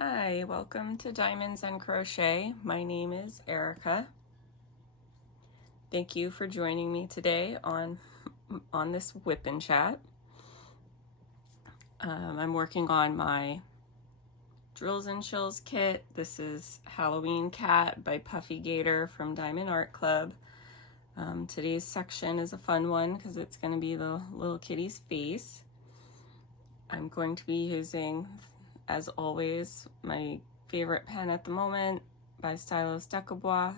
Hi, welcome to Diamonds and Crochet. My name is Erica. Thank you for joining me today on this WIP and chat. I'm working on my Drills and Chills kit. This is Halloween Cat by Puffy Gator from Diamond Art Club. Today's section is a fun one because it's going to be the little kitty's face. I'm going to be using, as always, my favorite pen at the moment by Stylos Decobois.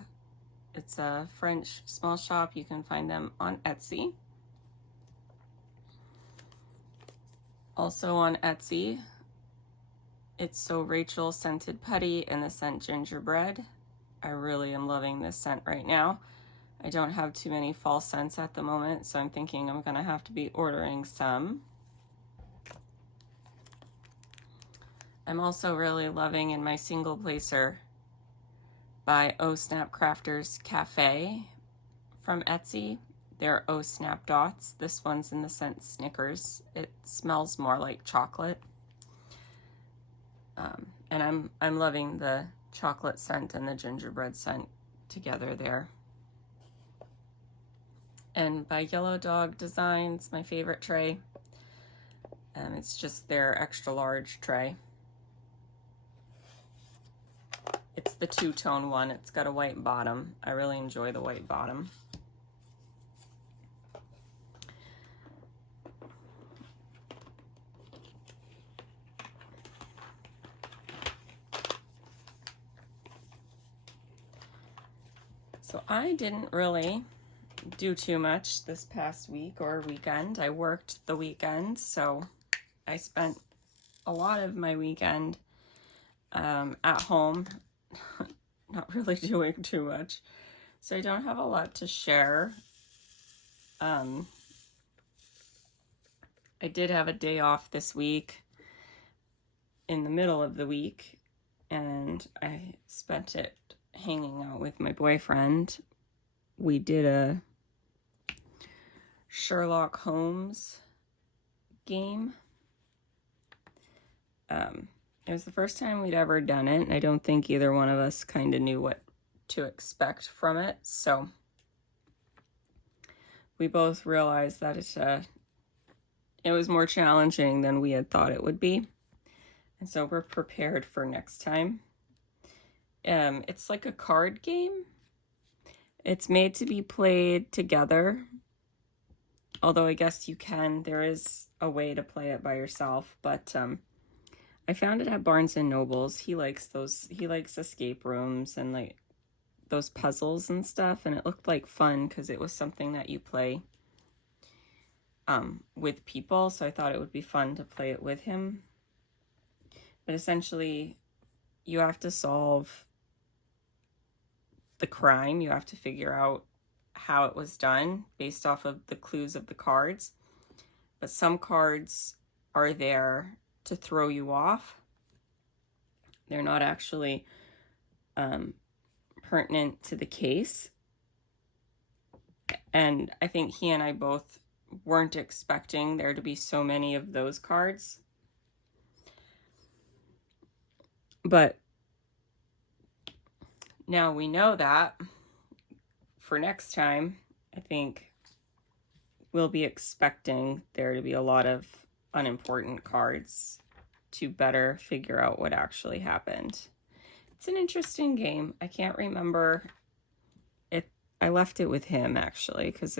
It's a French small shop. You can find them on Etsy. Also on Etsy, it's So Rachel Scented Putty in the scent Gingerbread. I really am loving this scent right now. I don't have too many fall scents at the moment, so I'm thinking I'm gonna have to be ordering some. I'm also really loving in my single placer by Oh Snap Crafters Cafe from Etsy. They're Oh Snap Dots. This one's in the scent Snickers. It smells more like chocolate. And I'm loving the chocolate scent and the gingerbread scent together there. And by Yellow Dog Designs, my favorite tray. It's just their extra large tray. It's the two-tone one. It's got a white bottom. I really enjoy the white bottom. So I didn't really do too much this past week or weekend. I worked the weekend, so I spent a lot of my weekend at home, not really doing too much. So I don't have a lot to share. I did have a day off this week in the middle of the week, and I spent it hanging out with my boyfriend. We did a Sherlock Holmes game. It was the first time we'd ever done it, and I don't think either one of us kind of knew what to expect from it, so we both realized that it was more challenging than we had thought it would be, and so we're prepared for next time. It's like a card game. It's made to be played together, although I guess there is a way to play it by yourself, but I found it at Barnes and Nobles. He likes escape rooms and like those puzzles and stuff, and it looked like fun because it was something that you play with people, so I thought it would be fun to play it with him. But essentially, you have to solve the crime. You have to figure out how it was done based off of the clues of the cards. But some cards are there to throw you off. They're not actually pertinent to the case. And I think he and I both weren't expecting there to be so many of those cards. But now we know that for next time, I think we'll be expecting there to be a lot of unimportant cards to better figure out what actually happened. It's an interesting game. I can't remember it. I left it with him actually because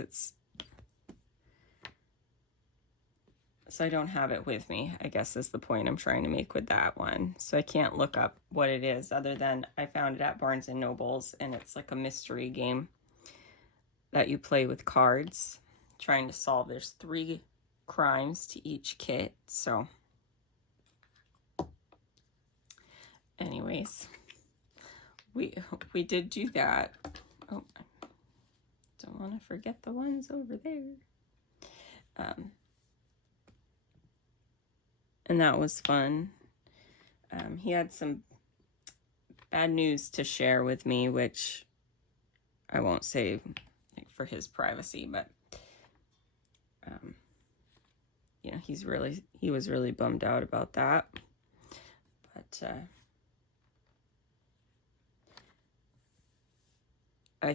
so I don't have it with me, I guess is the point I'm trying to make with that one. So I can't look up what it is other than I found it at Barnes and Nobles, and it's like a mystery game that you play with cards trying to solve. There's 3 crimes to each kit, so anyways, we did do that. Oh, don't want to forget the ones over there. And that was fun. He had some bad news to share with me, which I won't say for his privacy, but you know, he was really bummed out about that. But I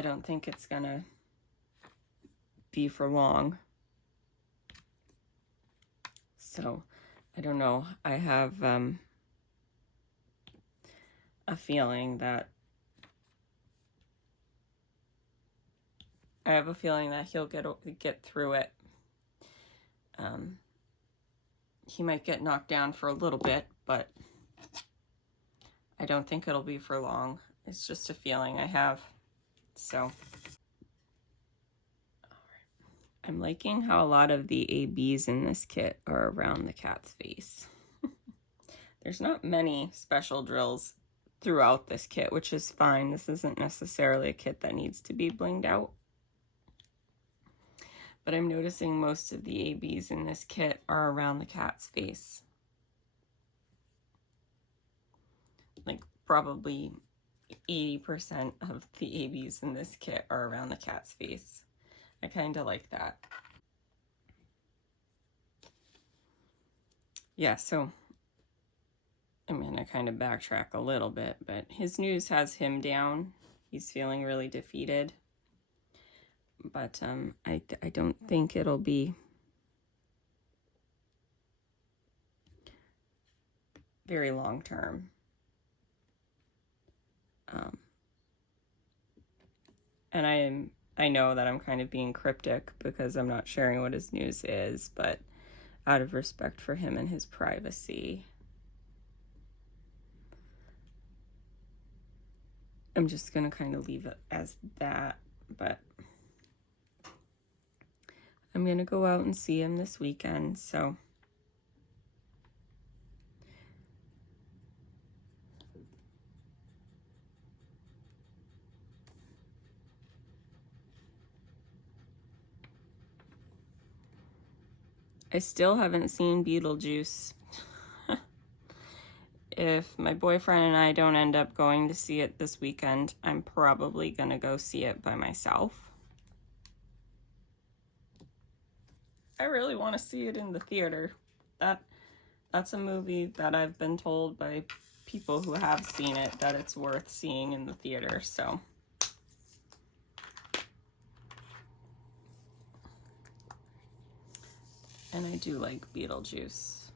don't think it's gonna be for long. So I don't know. I have a feeling that he'll get through it. He might get knocked down for a little bit, but I don't think it'll be for long. It's just a feeling I have. So I'm liking how a lot of the ABs in this kit are around the cat's face. There's not many special drills throughout this kit, which is fine. This isn't necessarily a kit that needs to be blinged out. But I'm noticing most of the ABs in this kit are around the cat's face. Like probably 80% of the ABs in this kit are around the cat's face. I kind of like that. Yeah, so I'm going to kind of backtrack a little bit, but his news has him down. He's feeling really defeated. But I don't think it'll be very long term. And I know that I'm kind of being cryptic because I'm not sharing what his news is, but out of respect for him and his privacy, I'm just going to kind of leave it as that. But I'm going to go out and see him this weekend, so I still haven't seen Beetlejuice. If my boyfriend and I don't end up going to see it this weekend, I'm probably going to go see it by myself. I really want to see it in the theater. That's a movie that I've been told by people who have seen it that it's worth seeing in the theater, so. And I do like Beetlejuice.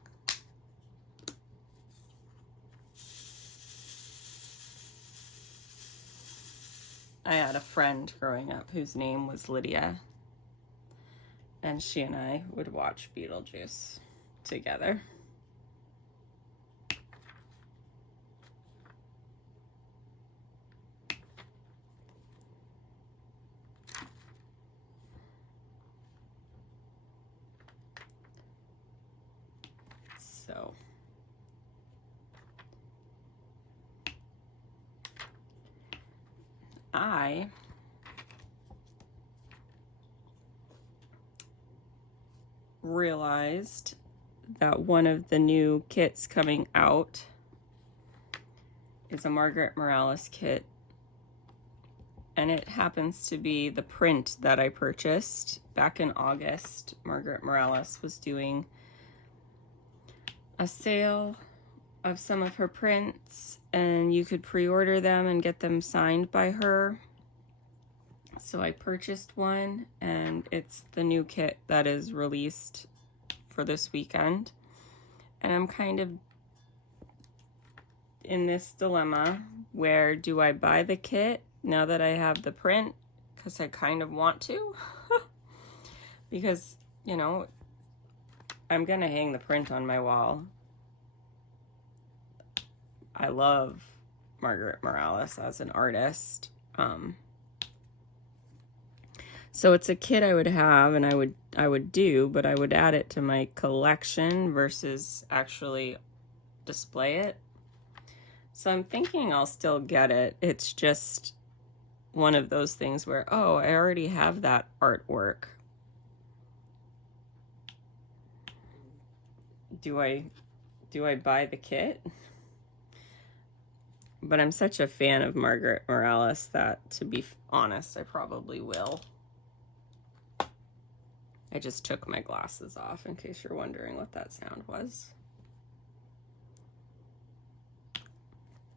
I had a friend growing up whose name was Lydia, and she and I would watch Beetlejuice together. So I realized that one of the new kits coming out is a Margaret Morales kit, and it happens to be the print that I purchased back in August. Margaret Morales was doing a sale of some of her prints, and you could pre-order them and get them signed by her. So I purchased one, and it's the new kit that is released for this weekend. And I'm kind of in this dilemma, where do I buy the kit now that I have the print? Because I kind of want to. Because, you know, I'm gonna hang the print on my wall. I love Margaret Morales as an artist. So it's a kit I would have and I would do, but I would add it to my collection versus actually display it. So I'm thinking I'll still get it. It's just one of those things where, oh, I already have that artwork. Do I buy the kit? But I'm such a fan of Margaret Morales that, to be honest, I probably will. I just took my glasses off in case you're wondering what that sound was.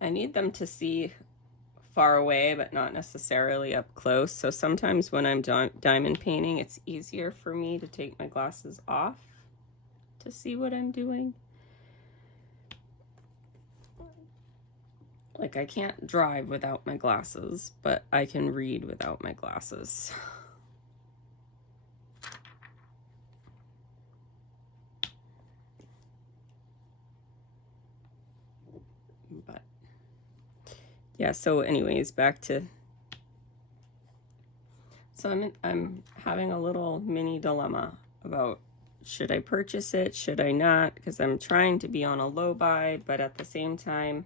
I need them to see far away, but not necessarily up close. So sometimes when I'm diamond painting, it's easier for me to take my glasses off to see what I'm doing. Like, I can't drive without my glasses, but I can read without my glasses. But yeah, so anyways, back to, so I'm having a little mini dilemma about, should I purchase it, should I not, because I'm trying to be on a low buy, but at the same time,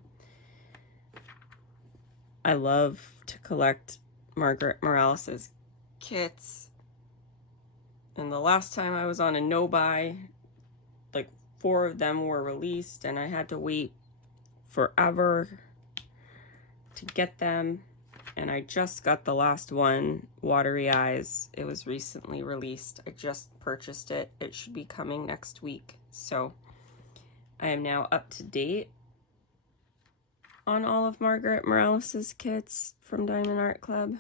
I love to collect Margaret Morales's kits. And the last time I was on a no buy, like 4 of them were released and I had to wait forever to get them. And I just got the last one, Watery Eyes. It was recently released. I just purchased it. It should be coming next week. So I am now up to date on all of Margaret Morales's kits from Diamond Art Club.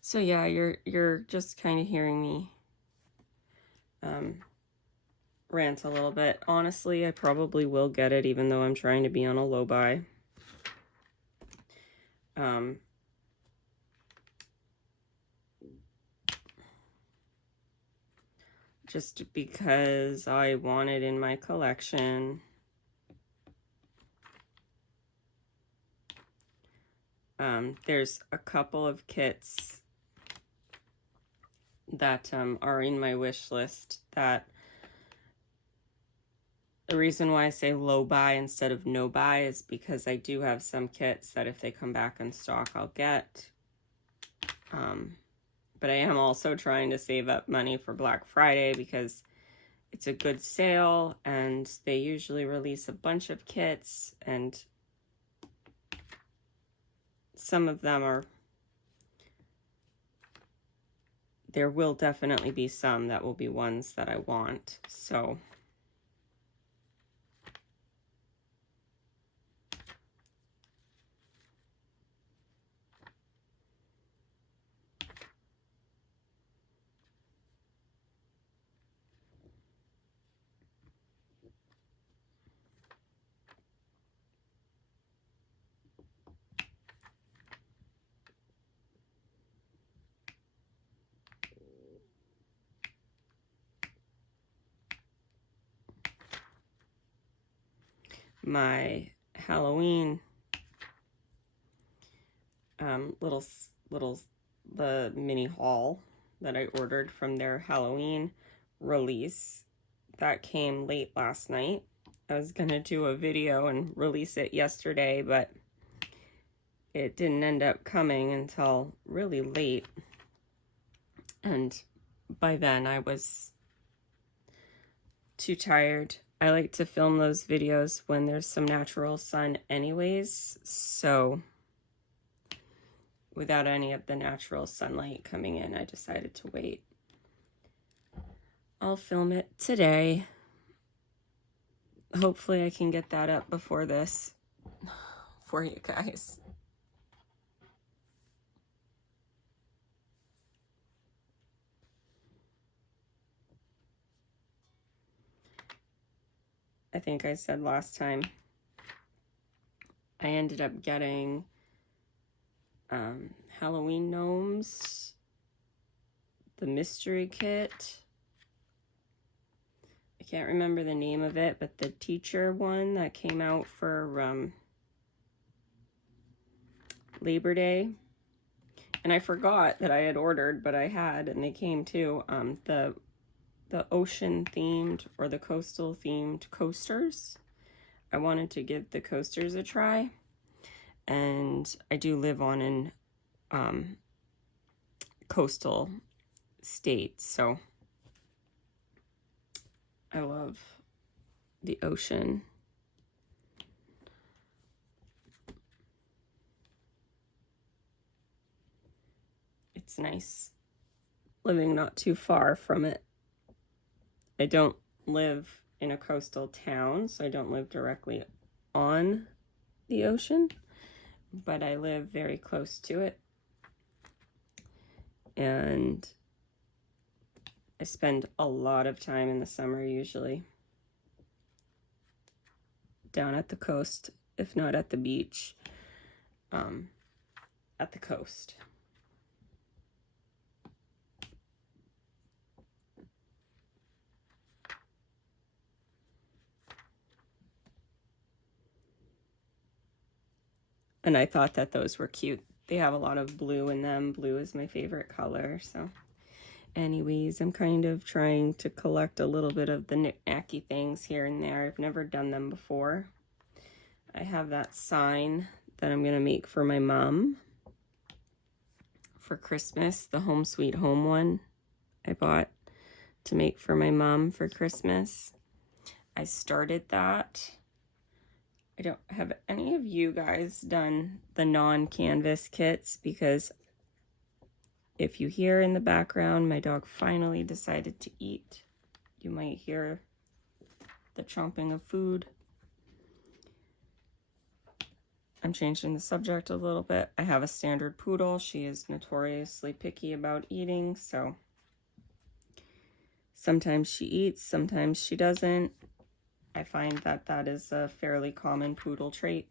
So yeah, you're just kind of hearing me rant a little bit. Honestly, I probably will get it, even though I'm trying to be on a low buy. Just because I want it in my collection. There's a couple of kits that are in my wish list that, the reason why I say low buy instead of no buy is because I do have some kits that if they come back in stock, I'll get. But I am also trying to save up money for Black Friday because it's a good sale and they usually release a bunch of kits, and some of them are, there will definitely be some that will be ones that I want. So my Halloween the mini haul that I ordered from their Halloween release that came late last night. I was gonna do a video and release it yesterday, but it didn't end up coming until really late, and by then I was too tired. I like to film those videos when there's some natural sun anyways, so without any of the natural sunlight coming in, I decided to wait. I'll film it today. Hopefully I can get that up before this for you guys. I think I said last time, I ended up getting Halloween gnomes, the mystery kit. I can't remember the name of it, but the teacher one that came out for Labor Day. And I forgot that I had ordered, but I had, and they came too. The ocean themed or the coastal themed coasters. I wanted to give the coasters a try, and I do live on an coastal state, so I love the ocean. It's nice living not too far from it. I don't live in a coastal town, so I don't live directly on the ocean, but I live very close to it. And I spend a lot of time in the summer usually down at the coast, if not at the beach, at the coast. And I thought that those were cute. They have a lot of blue in them. Blue is my favorite color, so anyways, I'm kind of trying to collect a little bit of the knick-knacky things here and there. I've never done them before. I have that sign that I'm going to make for my mom for Christmas, the Home Sweet Home one I bought to make for my mom for Christmas. I started that. I don't have any of you guys done the non-canvas kits, because if you hear in the background, my dog finally decided to eat. You might hear the chomping of food. I'm changing the subject a little bit. I have a standard poodle. She is notoriously picky about eating, so sometimes she eats, sometimes she doesn't. I find that that is a fairly common poodle trait.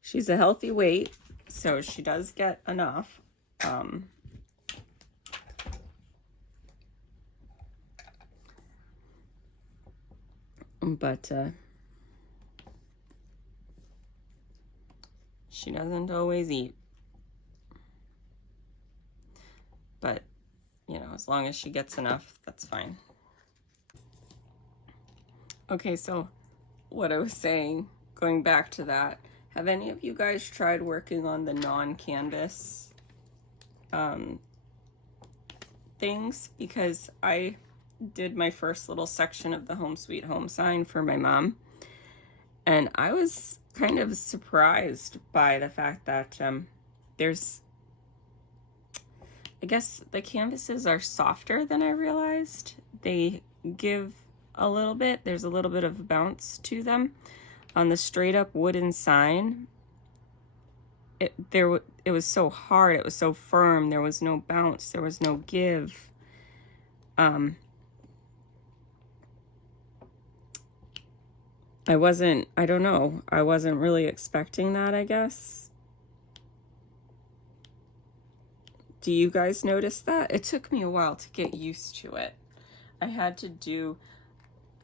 She's a healthy weight, so she does get enough. But she doesn't always eat. But, you know, as long as she gets enough, that's fine. Okay, so what I was saying, going back to that, have any of you guys tried working on the non-canvas things? Because I did my first little section of the Home Sweet Home sign for my mom, and I was kind of surprised by the fact that there's, I guess the canvases are softer than I realized. They give a little bit, there's a little bit of bounce to them. On the straight up wooden sign, it was so hard, it was so firm, there was no bounce, there was no give. I don't know, I wasn't really expecting that, I guess. Do you guys notice that? It took me a while to get used to it. I had to do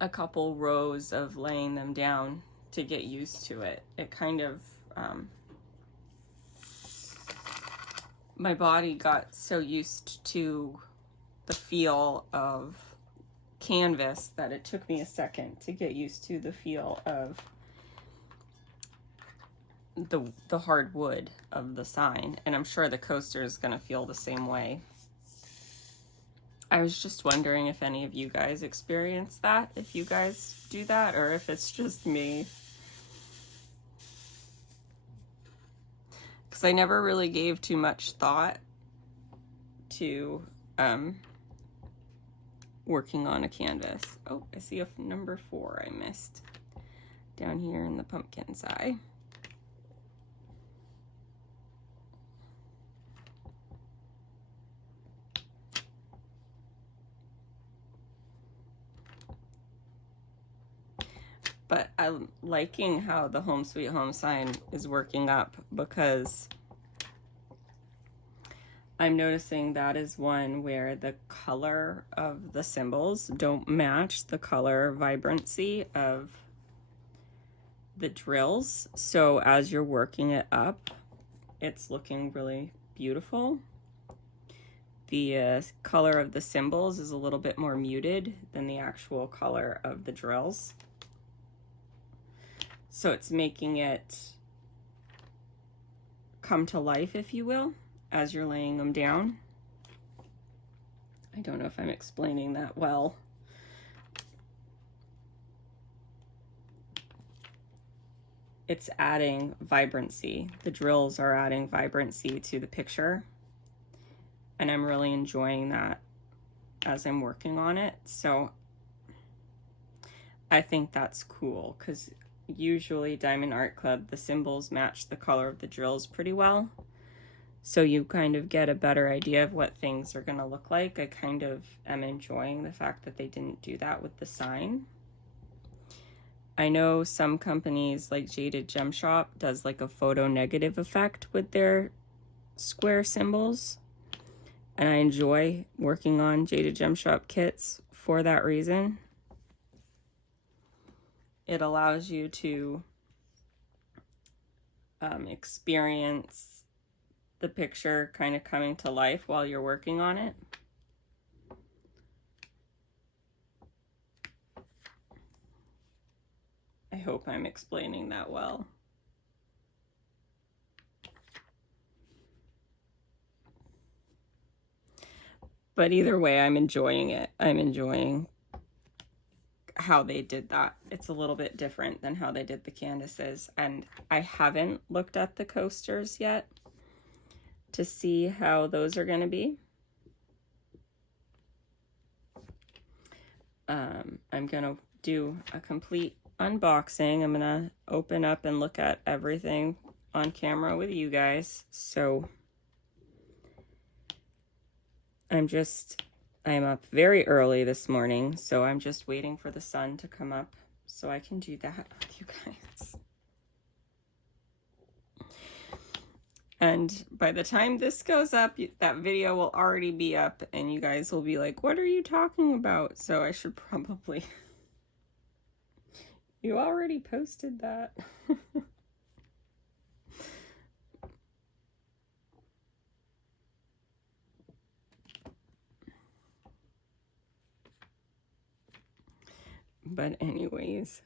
a couple rows of laying them down to get used to it. It kind of, my body got so used to the feel of canvas that it took me a second to get used to the feel of the hard wood of the sign, and I'm sure the coaster is going to feel the same way. I was just wondering if any of you guys experience that, if you guys do that, or if it's just me. Because I never really gave too much thought to working on a canvas. Oh, I see a number 4 I missed down here in the pumpkin's eye. But I'm liking how the Home Sweet Home sign is working up, because I'm noticing that is one where the color of the symbols don't match the color vibrancy of the drills. So as you're working it up, it's looking really beautiful. The color of the symbols is a little bit more muted than the actual color of the drills. So it's making it come to life, if you will, as you're laying them down. I don't know if I'm explaining that well. It's adding vibrancy. The drills are adding vibrancy to the picture, and I'm really enjoying that. as I'm working on it. So I think that's cool because usually Diamond Art Club, the symbols match the color of the drills pretty well. So you kind of get a better idea of what things are going to look like. I kind of am enjoying the fact that they didn't do that with the sign. I know some companies like Jaded Gem Shop does like a photo negative effect with their square symbols. And I enjoy working on Jaded Gem Shop kits for that reason. It allows you to experience the picture kind of coming to life while you're working on it. I hope I'm explaining that well. But either way, I'm enjoying it. I'm enjoying how they did that. It's a little bit different than how they did the canvases. And I haven't looked at the coasters yet to see how those are going to be. I'm going to do a complete unboxing. I'm going to open up and look at everything on camera with you guys. So I'm up very early this morning, so I'm just waiting for the sun to come up so I can do that with you guys. And by the time this goes up, that video will already be up and you guys will be like, what are you talking about? So I should probably... You already posted that. But anyways...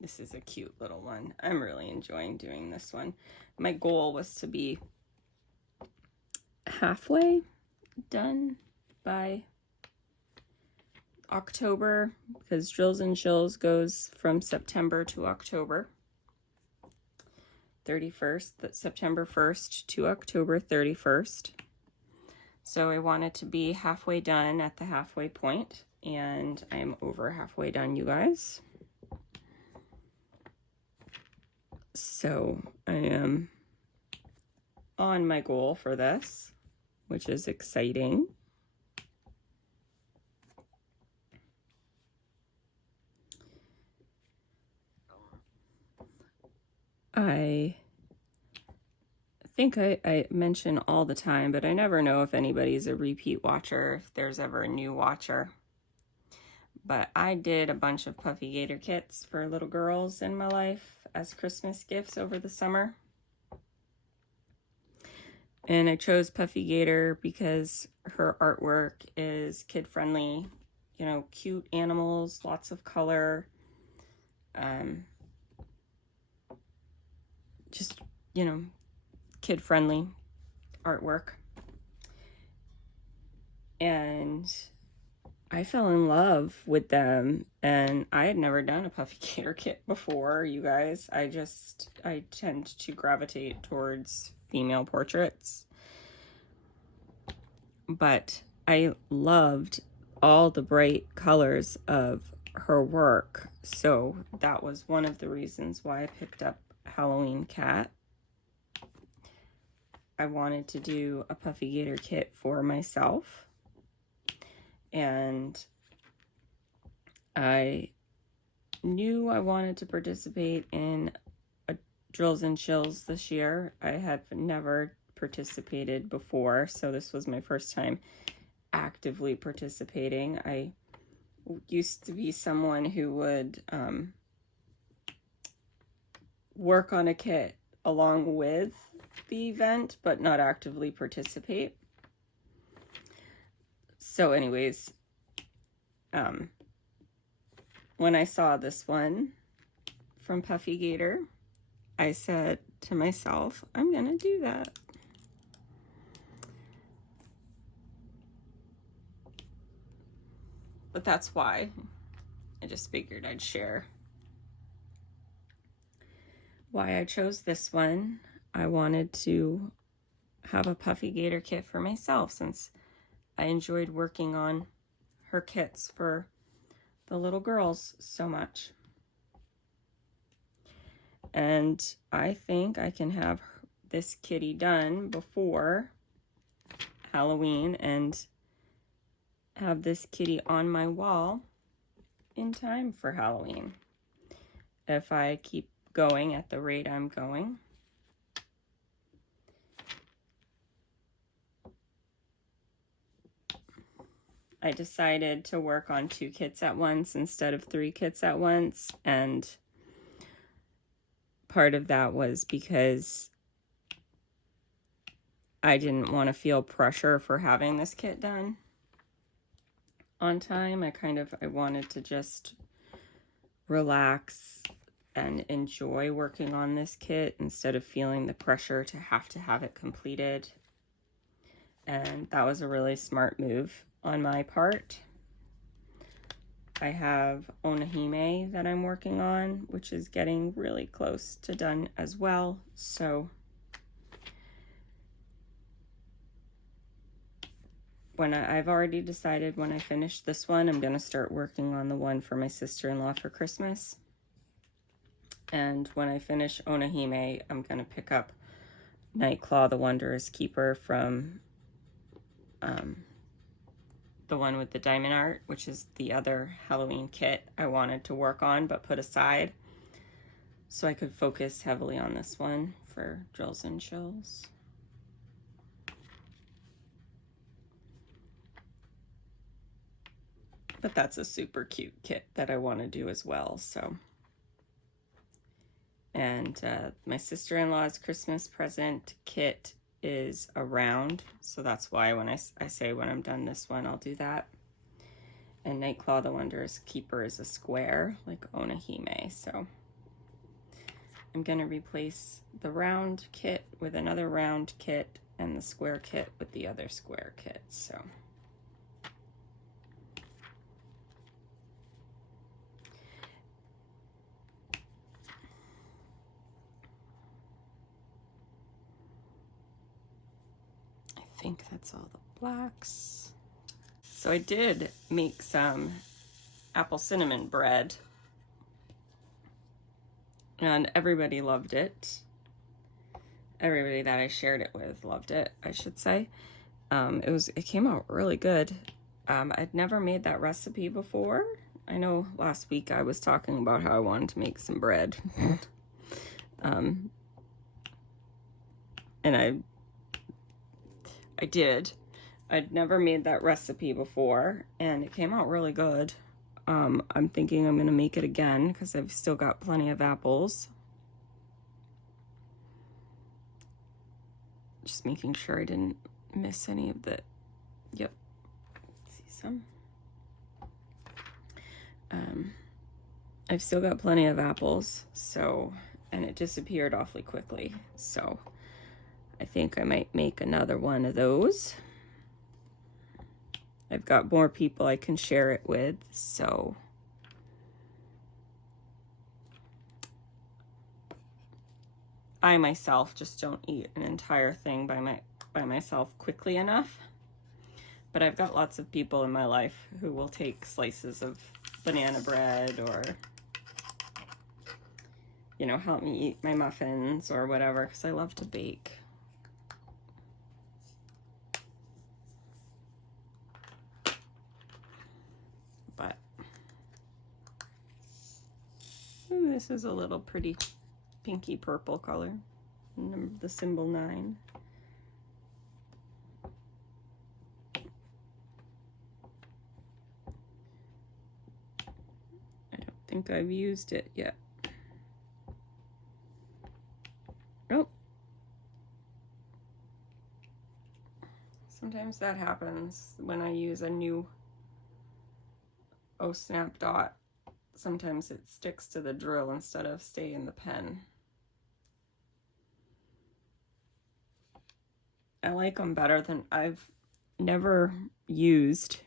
This is a cute little one. I'm really enjoying doing this one. My goal was to be halfway done by October because Drills and Chills goes from September to October 31st, September 1st to October 31st. So I wanted to be halfway done at the halfway point, and I'm over halfway done, you guys. So I am on my goal for this, which is exciting. I think I mention all the time, but I never know if anybody's a repeat watcher, if there's ever a new watcher. But I did a bunch of Puffy Gator kits for little girls in my life as Christmas gifts over the summer. And I chose Puffy Gator because her artwork is kid-friendly, you know, cute animals, lots of color, just, you know, kid-friendly artwork. And I fell in love with them, and I had never done a Puffy Gator kit before, you guys. I tend to gravitate towards female portraits. But I loved all the bright colors of her work, so that was one of the reasons why I picked up Halloween Cat. I wanted to do a Puffy Gator kit for myself, and I knew I wanted to participate in a Drills and Chills this year. I have never participated before, so this was my first time actively participating. I used to be someone who would work on a kit along with the event, but not actively participate. So anyways, when I saw this one from Puffy Gator, I said to myself, I'm gonna do that. But that's why I just figured I'd share why I chose this one. I wanted to have a Puffy Gator kit for myself since I enjoyed working on her kits for the little girls so much. And I think I can have this kitty done before Halloween and have this kitty on my wall in time for Halloween. If I keep going at the rate I'm going. I decided to work on 2 kits at once instead of 3 kits at once, and part of that was because I didn't want to feel pressure for having this kit done on time. I wanted to just relax and enjoy working on this kit instead of feeling the pressure to have it completed. And that was a really smart move on my part. I have Onahime that I'm working on, which is getting really close to done as well. So I've already decided when I finish this one, I'm going to start working on the one for my sister-in-law for Christmas. And when I finish Onahime, I'm going to pick up Nightclaw, the Wondrous Keeper from the one with the diamond art, which is the other Halloween kit I wanted to work on but put aside so I could focus heavily on this one for Drills and Chills. But that's a super cute kit that I want to do as well. So, and my sister-in-law's Christmas present kit is a round, so that's why when I say when I'm done this one, I'll do that. And Nightclaw, the Wondrous Keeper, is a square, like Onahime. So I'm gonna replace the round kit with another round kit and the square kit with the other square kit. So I think that's all the blacks. So I did make some apple cinnamon bread, and everybody loved it. Everybody that I shared it with loved it, I should say. It came out really good. I'd never made that recipe before. I know last week I was talking about how I wanted to make some bread. And I did. I'd never made that recipe before, and it came out really good. I'm thinking I'm gonna make it again because I've still got plenty of apples. Just making sure I didn't miss any of the, yep, see some. I've still got plenty of apples, so, and it disappeared awfully quickly, so I think I might make another one of those. I've got more people I can share it with, so I myself just don't eat an entire thing by myself quickly enough. But I've got lots of people in my life who will take slices of banana bread or, you know, help me eat my muffins or whatever, because I love to bake. But ooh, this is a little pretty pinky purple color, the symbol 9. I don't think I've used it yet. Oh, sometimes that happens when I use a new snap dot. Sometimes it sticks to the drill instead of stay in the pen. I like them better than, I've never used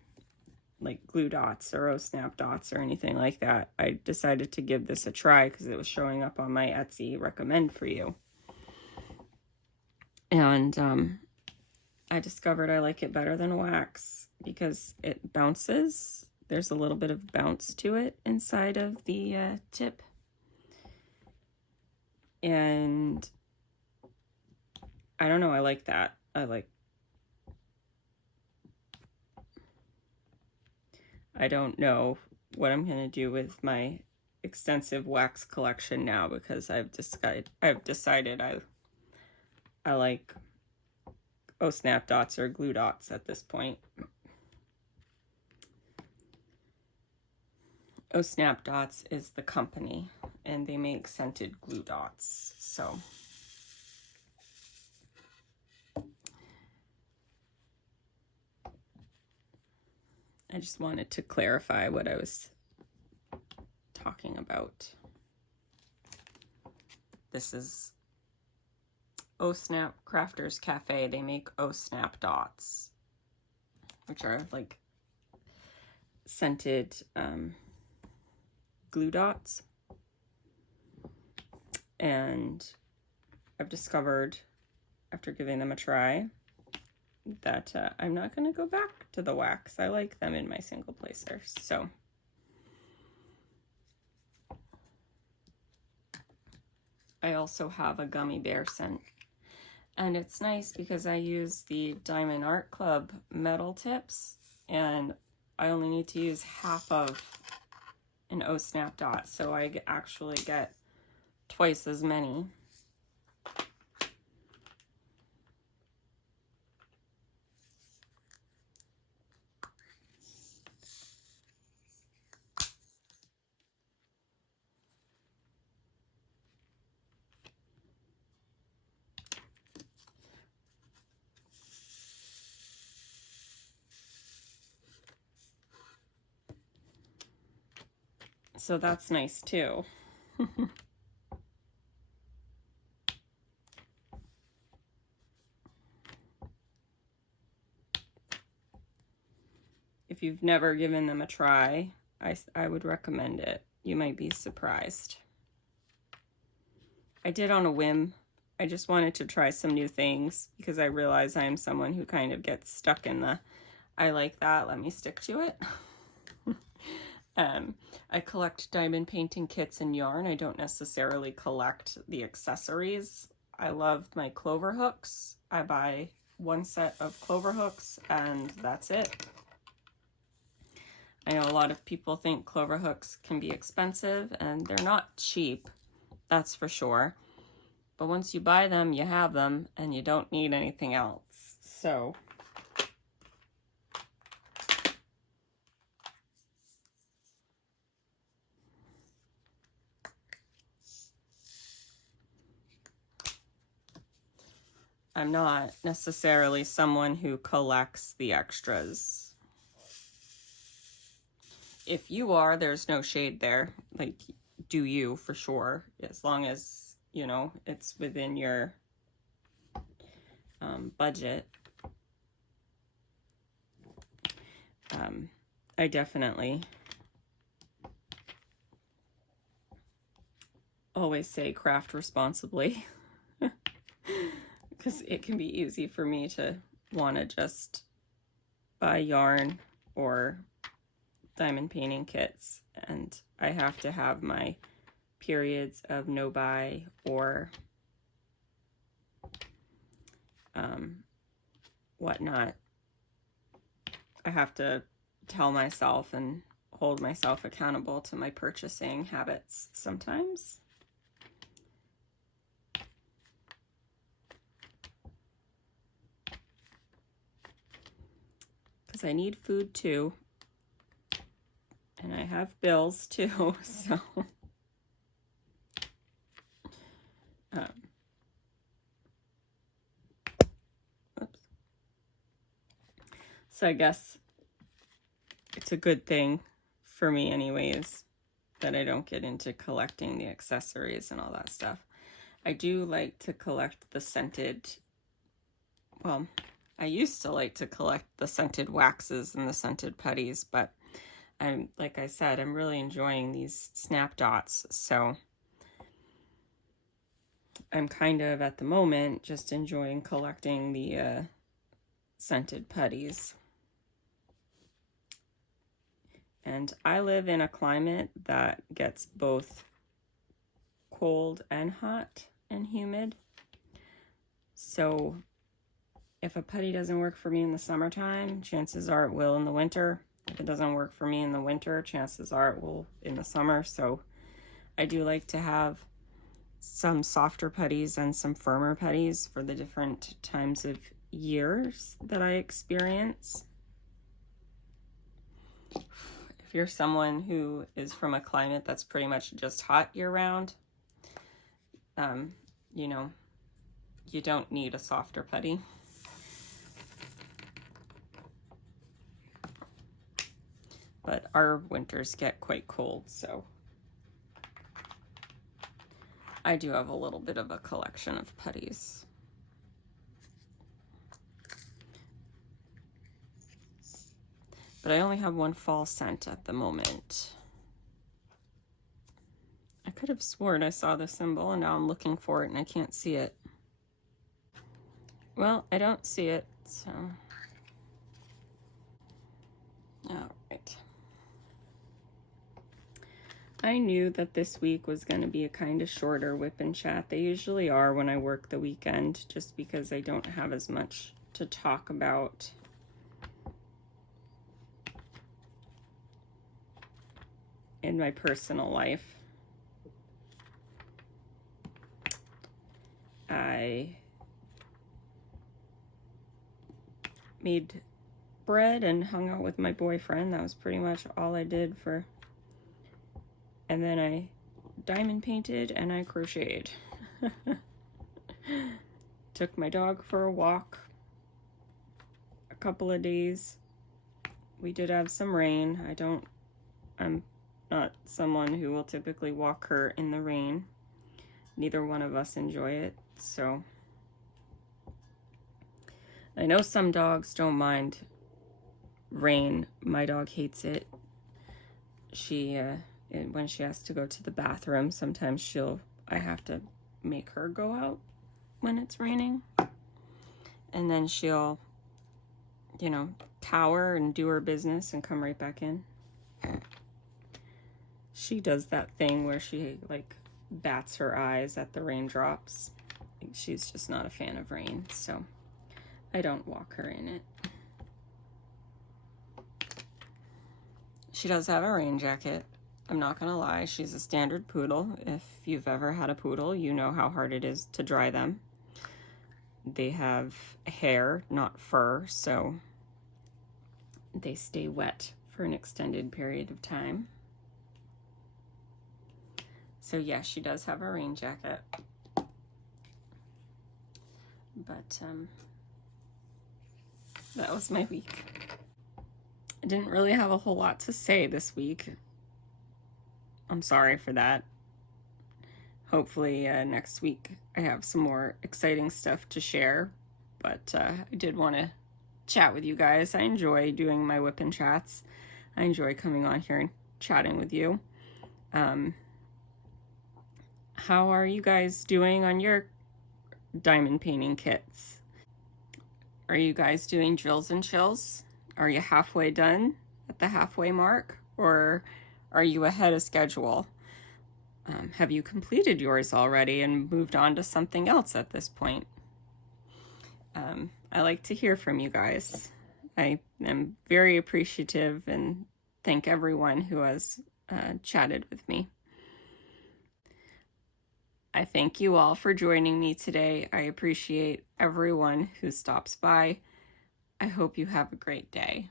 like glue dots or snap dots or anything like that. I decided to give this a try because it was showing up on my Etsy recommend for you. And I discovered I like it better than wax because it bounces. There's a little bit of bounce to it inside of the tip. And I don't know, I like that. I don't know what I'm going to do with my extensive wax collection now because I've decided I like snap dots or glue dots at this point. Snap Dots is the company, and they make scented glue dots. So I just wanted to clarify what I was talking about. This is Snap Crafters Cafe. They make Snap Dots, which are like scented glue dots. And I've discovered, after giving them a try, that I'm not going to go back to the wax. I like them in my single placers. So I also have a gummy bear scent. And it's nice because I use the Diamond Art Club metal tips, and I only need to use half of an snap dot, so I actually get twice as many. So that's nice too. If you've never given them a try, I would recommend it. You might be surprised. I did on a whim. I just wanted to try some new things because I realize I am someone who kind of gets stuck in the, I like that, let me stick to it. I collect diamond painting kits and yarn. I don't necessarily collect the accessories. I love my clover hooks. I buy one set of clover hooks and that's it. I know a lot of people think clover hooks can be expensive, and they're not cheap, that's for sure. But once you buy them, you have them, and you don't need anything else. So I'm not necessarily someone who collects the extras. If you are, there's no shade there. Like, do you, for sure, as long as, you know, it's within your budget. I definitely always say craft responsibly because it can be easy for me to want to just buy yarn or diamond painting kits, and I have to have my periods of no buy or whatnot. I have to tell myself and hold myself accountable to my purchasing habits sometimes. Because I need food too. And I have bills too, so. Oops. So I guess it's a good thing for me anyways that I don't get into collecting the accessories and all that stuff. I do like to collect the scented, well, I used to like to collect the scented waxes and the scented putties, but like I said, I'm really enjoying these snap dots, so I'm kind of at the moment just enjoying collecting the scented putties. And I live in a climate that gets both cold and hot and humid. So if a putty doesn't work for me in the summertime, chances are it will in the winter. If it doesn't work for me in the winter, chances are it will in the summer. So I do like to have some softer putties and some firmer putties for the different times of years that I experience. If you're someone who is from a climate that's pretty much just hot year-round, you know, you don't need a softer putty. But our winters get quite cold, so I do have a little bit of a collection of putties. But I only have one fall scent at the moment. I could have sworn I saw the symbol, and now I'm looking for it and I can't see it. Well, I don't see it, so. All right. I knew that this week was going to be a kind of shorter WIP and chat. They usually are when I work the weekend, just because I don't have as much to talk about. In my personal life. I made bread and hung out with my boyfriend. That was pretty much all I did for. And then I diamond painted and I crocheted. Took my dog for a walk a couple of days. We did have some rain. I'm not someone who will typically walk her in the rain. Neither one of us enjoy it, so. I know some dogs don't mind rain. My dog hates it. When she has to go to the bathroom, sometimes I have to make her go out when it's raining. And then she'll, cower and do her business and come right back in. She does that thing where she, bats her eyes at the raindrops. She's just not a fan of rain, so I don't walk her in it. She does have a rain jacket. I'm not gonna lie, she's a standard poodle. If you've ever had a poodle, you know how hard it is to dry them. They have hair, not fur, so they stay wet for an extended period of time. So yeah, she does have a rain jacket. But that was my week. I didn't really have a whole lot to say this week. I'm sorry for that. Hopefully next week I have some more exciting stuff to share. But I did want to chat with you guys. I enjoy doing my WIP and chats. I enjoy coming on here and chatting with you. How are you guys doing on your diamond painting kits? Are you guys doing drills and chills? Are you halfway done at the halfway mark, or are you ahead of schedule? Have you completed yours already and moved on to something else at this point? I like to hear from you guys. I am very appreciative and thank everyone who has chatted with me. I thank you all for joining me today. I appreciate everyone who stops by. I hope you have a great day.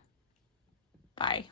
Bye.